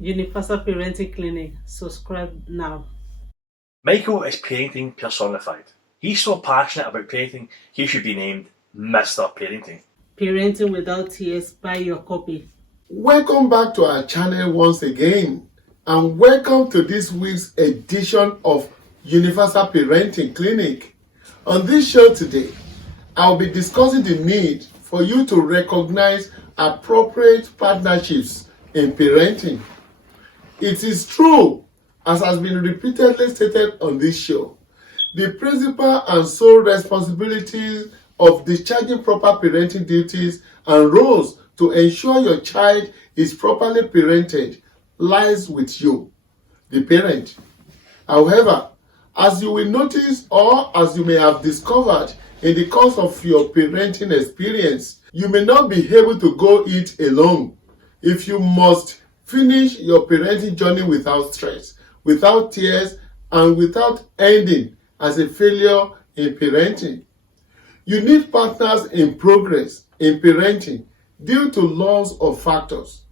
Universal Parenting Clinic. Subscribe now. Michael is parenting personified. He's so passionate about parenting, he should be named Mr. Parenting. Parenting Without Tears. Buy your copy. Welcome back to our channel once again, and welcome to this week's edition of Universal Parenting Clinic. On this show today, I'll be discussing the need for you to recognize appropriate partnerships in parenting. It is true, as has been repeatedly stated on this show, the principal and sole responsibilities of discharging proper parenting duties and roles to ensure your child is properly parented lies with you, the parent. However, as you will notice, or as you may have discovered in the course of your parenting experience, you may not be able to go it alone. If you must finish your parenting journey without stress, without tears, and without ending as a failure in parenting. You need partners in progress in parenting due to laws of factors.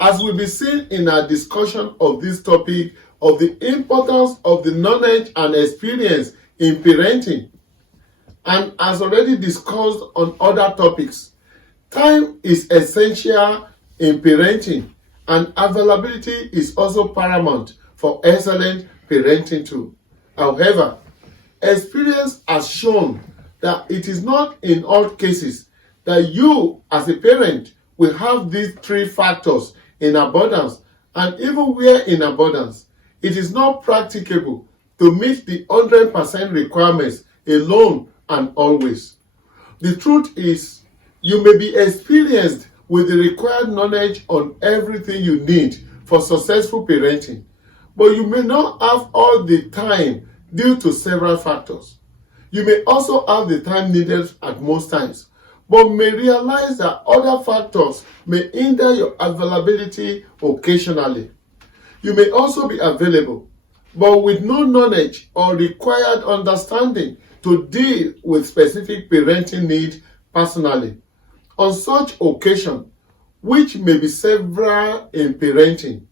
As will be seen in our discussion of this topic of the importance of the knowledge and experience in parenting, and as already discussed on other topics, time is essential in parenting, and availability is also paramount for excellent parenting too. However, experience has shown that it is not in all cases that you as a parent will have these three factors in abundance, and even where in abundance, it is not practicable to meet the 100% requirements alone and always. The truth is, you may be experienced with the required knowledge on everything you need for successful parenting, but you may not have all the time due to several factors. You may also have the time needed at most times, but may realize that other factors may hinder your availability occasionally. You may also be available, but with no knowledge or required understanding to deal with specific parenting need personally. On such occasion, which may be several in parenting,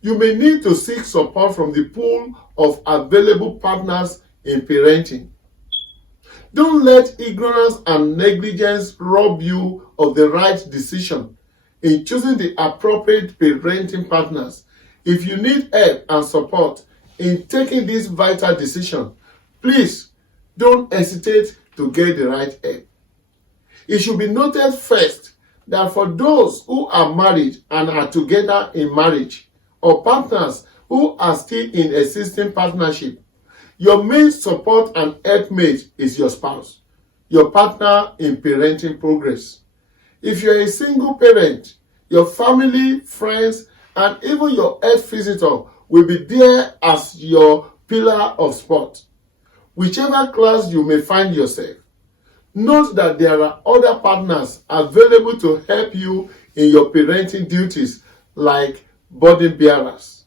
you may need to seek support from the pool of available partners in parenting. Don't let ignorance and negligence rob you of the right decision in choosing the appropriate parenting partners. If you need help and support in taking this vital decision, please don't hesitate to get the right help. It should be noted first that for those who are married and are together in marriage, or partners who are still in existing partnership, your main support and helpmate is your spouse, your partner in parenting progress. If you're a single parent, your family, friends, and even your health visitor will be there as your pillar of support. Whichever class you may find yourself, note that there are other partners available to help you in your parenting duties, like burden bearers.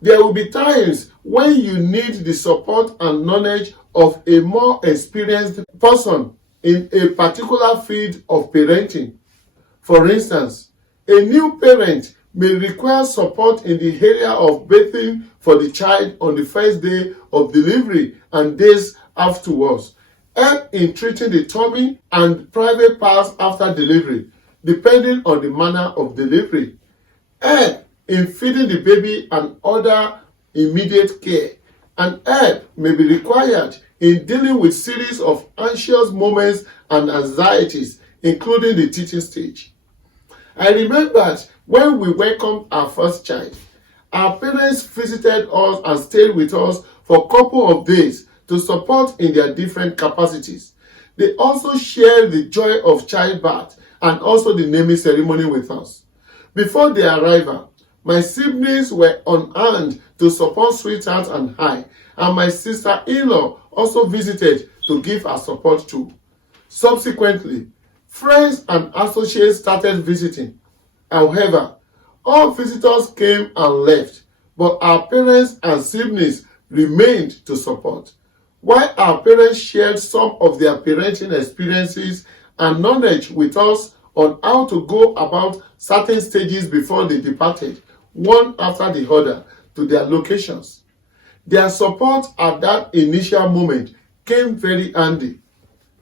There will be times when you need the support and knowledge of a more experienced person in a particular field of parenting. For instance, a new parent may require support in the area of bathing for the child on the first day of delivery and days afterwards, help in treating the tummy and private parts after delivery, depending on the manner of delivery, help in feeding the baby and other immediate care, and help may be required in dealing with series of anxious moments and anxieties, including the teething stage. I remembered when we welcomed our first child, our parents visited us and stayed with us for a couple of days to support in their different capacities. They also shared the joy of childbirth and also the naming ceremony with us. Before their arrival, my siblings were on hand to support sweetheart and I, and my sister-in-law also visited to give her support too. Subsequently, friends and associates started visiting. However, all visitors came and left, but our parents and siblings remained to support. While our parents shared some of their parenting experiences and knowledge with us on how to go about certain stages before they departed, one after the other to their locations. Their support at that initial moment came very handy.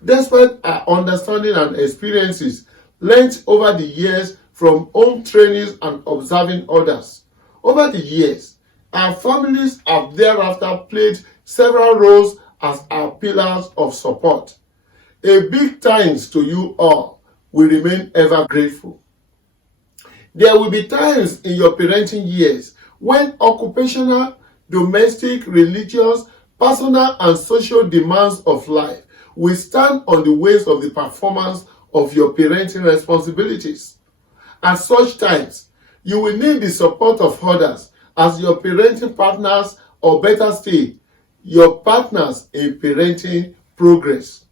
Despite our understanding and experiences learnt over the years from home trainings and observing others, over the years, our families have thereafter played several roles as our pillars of support. A big thanks to you all. We remain ever grateful. There will be times in your parenting years when occupational, domestic, religious, personal, and social demands of life will stand on the ways of the performance of your parenting responsibilities. At such times, you will need the support of others as your parenting partners, or better still, your partners in parenting progress.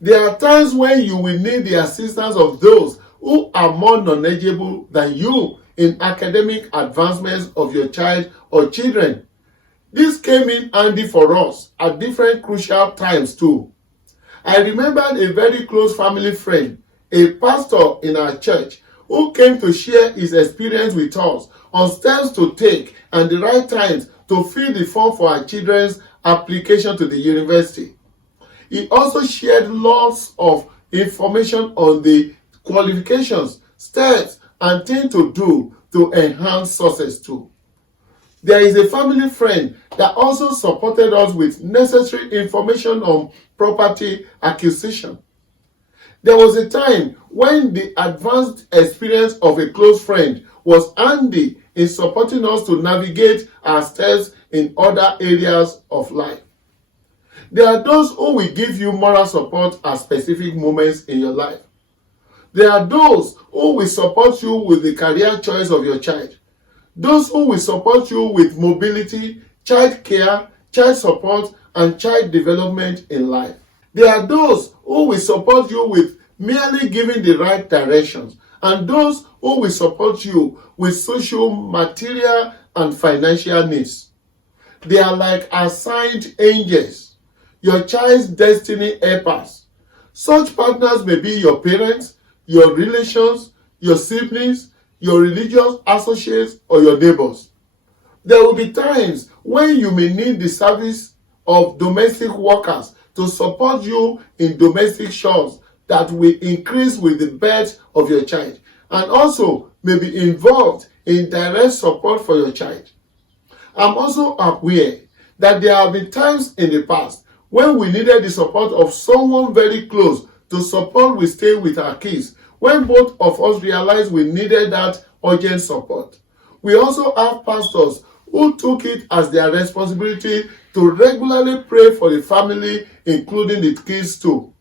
There are times when you will need the assistance of those who are more knowledgeable than you in academic advancements of your child or children. This came in handy for us at different crucial times too. I remembered a very close family friend, a pastor in our church, who came to share his experience with us on steps to take and the right times to fill the form for our children's application to the university. He also shared lots of information on the qualifications, steps, and things to do to enhance success too. There is a family friend that also supported us with necessary information on property acquisition. There was a time when the advanced experience of a close friend was handy in supporting us to navigate our steps in other areas of life. There are those who will give you moral support at specific moments in your life. There are those who will support you with the career choice of your child. Those who will support you with mobility, child care, child support, and child development in life. There are those who will support you with merely giving the right directions, and those who will support you with social, material, and financial needs. They are like assigned angels, your child's destiny helpers. Such partners may be your parents, your relations, your siblings, your religious associates, or your neighbors. There will be times when you may need the service of domestic workers to support you in domestic chores that will increase with the birth of your child, and also may be involved in direct support for your child. I'm also aware that there have been times in the past when we needed the support of someone very close to support we stay with our kids, when both of us realized we needed that urgent support. We also have pastors who took it as their responsibility to regularly pray for the family, including the kids too.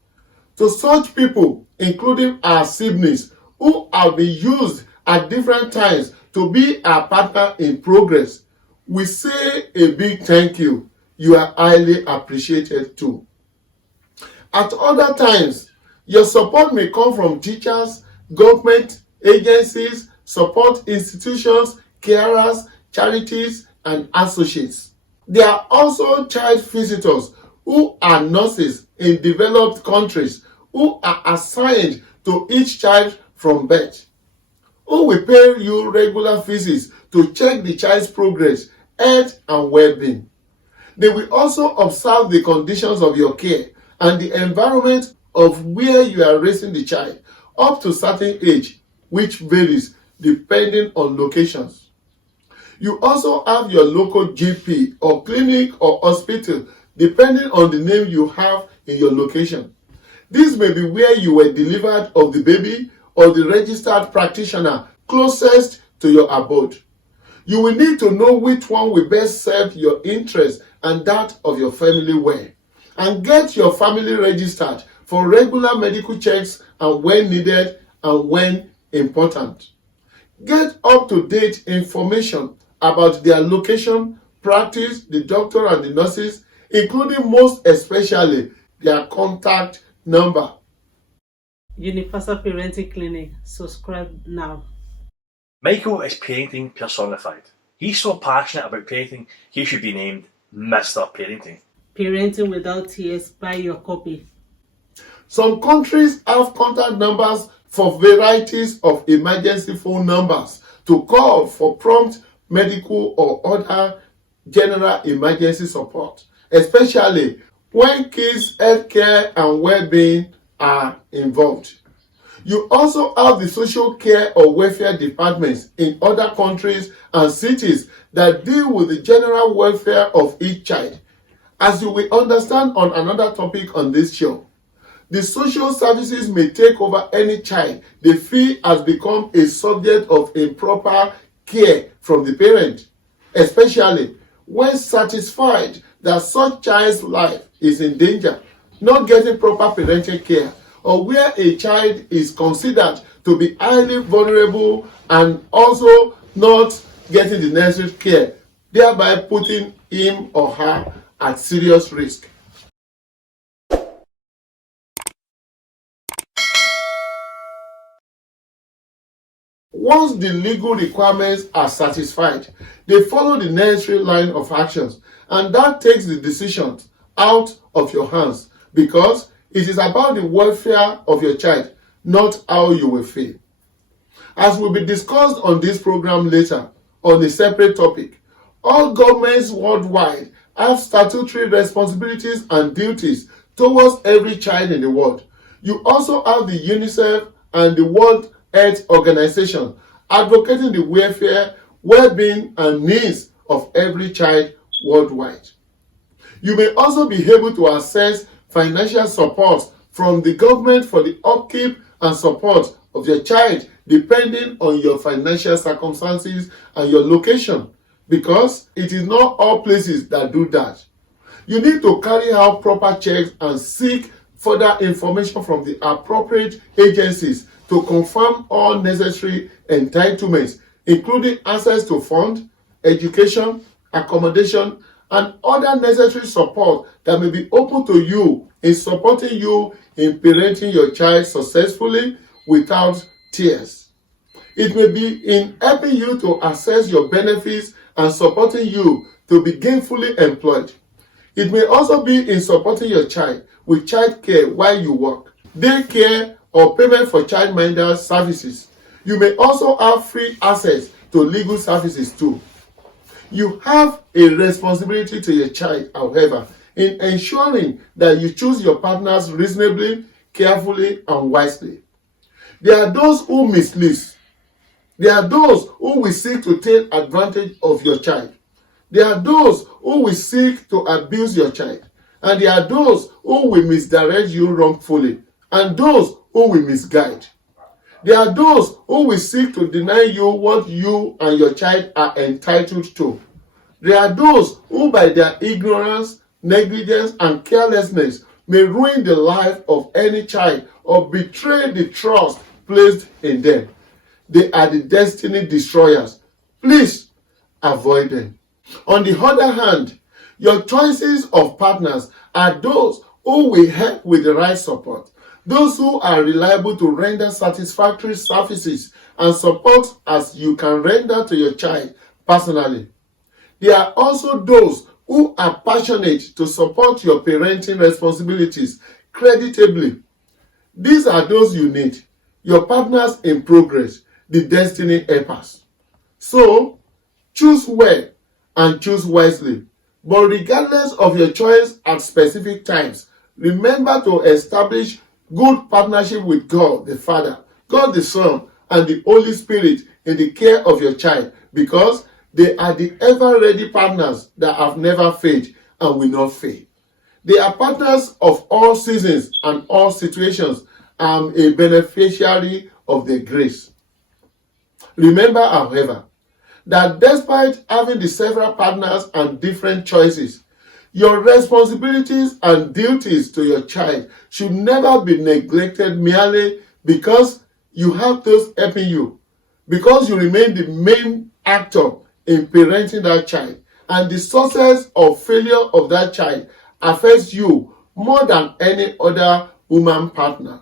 To such people, including our siblings, who have been used at different times to be our partner in progress, we say a big thank you. You are highly appreciated too. At other times, your support may come from teachers, government agencies, support institutions, carers, charities, and associates. There are also child visitors who are nurses in developed countries who are assigned to each child from birth, who will pay you regular visits to check the child's progress, health, and well-being. They will also observe the conditions of your care and the environment of where you are raising the child up to a certain age, which varies depending on locations. You also have your local GP or clinic or hospital depending on the name you have in your location. This may be where you were delivered of the baby or the registered practitioner closest to your abode. You will need to know which one will best serve your interest and that of your family well, and get your family registered for regular medical checks and when needed and when important. Get up-to-date information about their location, practice, the doctor and the nurses, including most especially their contact number. Universal Parenting Clinic. Subscribe now. Michael is parenting personified. He's so passionate about parenting, he should be named Mr. Parenting. Parenting Without Tears. Buy your copy. Some countries have contact numbers for varieties of emergency phone numbers to call for prompt medical or other general emergency support, especially when kids' healthcare and well-being are involved. You also have the social care or welfare departments in other countries and cities that deal with the general welfare of each child. As you will understand on another topic on this show, the social services may take over any child they feel has become a subject of improper care from the parent, especially when satisfied that such child's life is in danger, not getting proper parental care, or where a child is considered to be highly vulnerable and also not getting the necessary care, thereby putting him or her at serious risk. Once the legal requirements are satisfied, they follow the necessary line of actions, and that takes the decisions out of your hands because it is about the welfare of your child, not how you will feel. As will be discussed on this program later on a separate topic, all governments worldwide have statutory responsibilities and duties towards every child in the world. You also have the UNICEF and the World Health Organization advocating the welfare, well-being, and needs of every child worldwide. You may also be able to access financial support from the government for the upkeep and support of your child depending on your financial circumstances and your location, because it is not all places that do that. You need to carry out proper checks and seek further information from the appropriate agencies to confirm all necessary entitlements, including access to funds, education, accommodation, and other necessary support that may be open to you in supporting you in parenting your child successfully without tears. It may be in helping you to access your benefits and supporting you to be gainfully employed. It may also be in supporting your child with child care while you work, daycare, or payment for childminder services. You may also have free access to legal services too. You have a responsibility to your child, however, in ensuring that you choose your partners reasonably, carefully, and wisely. There are those who mislead. There are those who will seek to take advantage of your child. There are those who will seek to abuse your child. And there are those who will misdirect you wrongfully. And those who will misguide. There are those who will seek to deny you what you and your child are entitled to. There are those who by their ignorance, negligence, and carelessness may ruin the life of any child or betray the trust placed in them. They are the destiny destroyers. Please avoid them. On the other hand, your choices of partners are those who will help with the right support, those who are reliable to render satisfactory services and support as you can render to your child personally. There are also those who are passionate to support your parenting responsibilities creditably. These are those you need, your partners in progress, the destiny helpers. So, choose well and choose wisely. But regardless of your choice at specific times, remember to establish good partnership with God the Father, God the Son, and the Holy Spirit in the care of your child, because they are the ever-ready partners that have never failed and will not fail. They are partners of all seasons and all situations, and a beneficiary of their grace. Remember, however, that despite having the several partners and different choices, your responsibilities and duties to your child should never be neglected merely because you have those helping you, because you remain the main actor in parenting that child, and the success or failure of that child affects you more than any other human partner.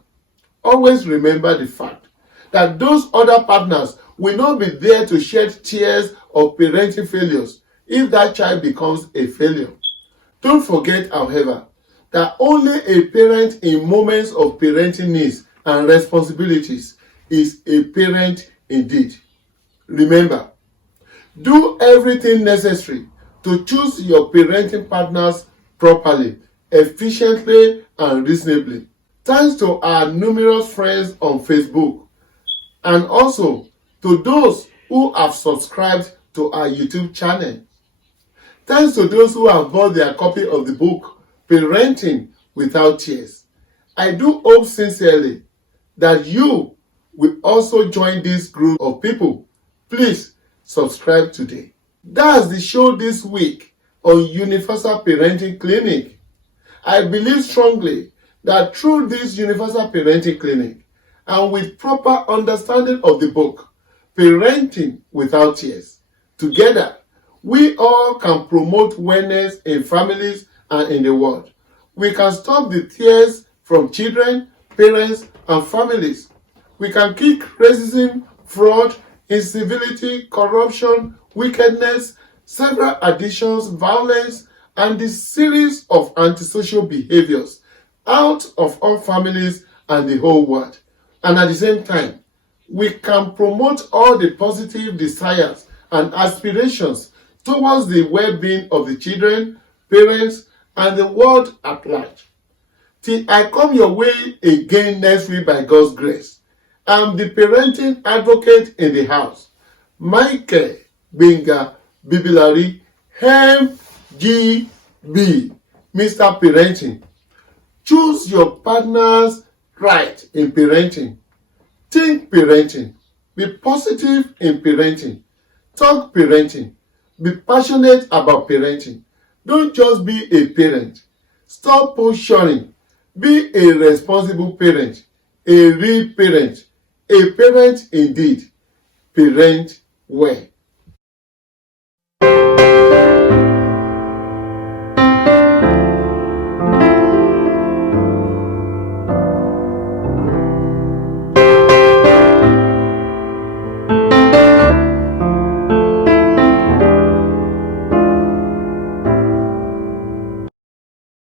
Always remember the fact that those other partners will not be there to shed tears of parenting failures if that child becomes a failure. Don't forget, however, that only a parent in moments of parenting needs and responsibilities is a parent indeed. Remember, do everything necessary to choose your parenting partners properly, efficiently, and reasonably. Thanks to our numerous friends on Facebook and also to those who have subscribed to our YouTube channel. Thanks to those who have bought their copy of the book, Parenting Without Tears. I do hope sincerely that you will also join this group of people. Please subscribe today. That's the show this week on Universal Parenting Clinic. I believe strongly that through this Universal Parenting Clinic and with proper understanding of the book, Parenting Without Tears, together we all can promote wellness in families and in the world. We can stop the tears from children, parents, and families. We can kick racism, fraud, incivility, corruption, wickedness, several addictions, violence, and the series of antisocial behaviors out of all families and the whole world. And at the same time, we can promote all the positive desires and aspirations towards the well-being of the children, parents, and the world at large. Till I come your way again next week by God's grace, I'm the parenting advocate in the house, Michael Benga Bibilari, MGB, Mr. Parenting. Choose your partner's right in parenting. Think parenting. Be positive in parenting. Talk parenting. Be passionate about parenting. Don't just be a parent. Stop posturing. Be a responsible parent, a real parent, a parent indeed. Parent well.